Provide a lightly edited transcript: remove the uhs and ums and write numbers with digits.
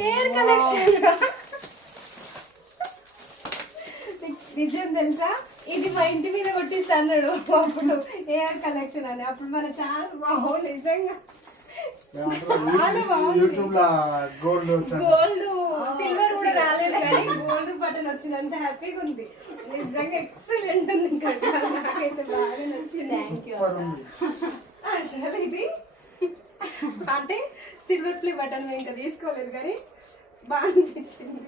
Hair collection నిజం తెలుసా, ఇది మా ఇంటి మీద కొట్టిస్తా అన్నాడు అప్పుడు హెయిర్ కలెక్షన్ అని. అప్పుడు మన చాలా బాగుంది నిజంగా, చాలా బాగుంది. గోల్డ్ సిల్వర్ కూడా రాలేదు కానీ గోల్డ్ బటన్ వచ్చినంత హ్యాపీగా ఉంది. నిజంగా ఎక్సలెంట్ ఉంది. ఇంకా నాకైతే బాగా నచ్చింది. అసలు ఇది అంటే సిల్వర్ ప్లే బటన్ ఇంకా తీసుకోలేదు కానీ బాగా అనిపించింది.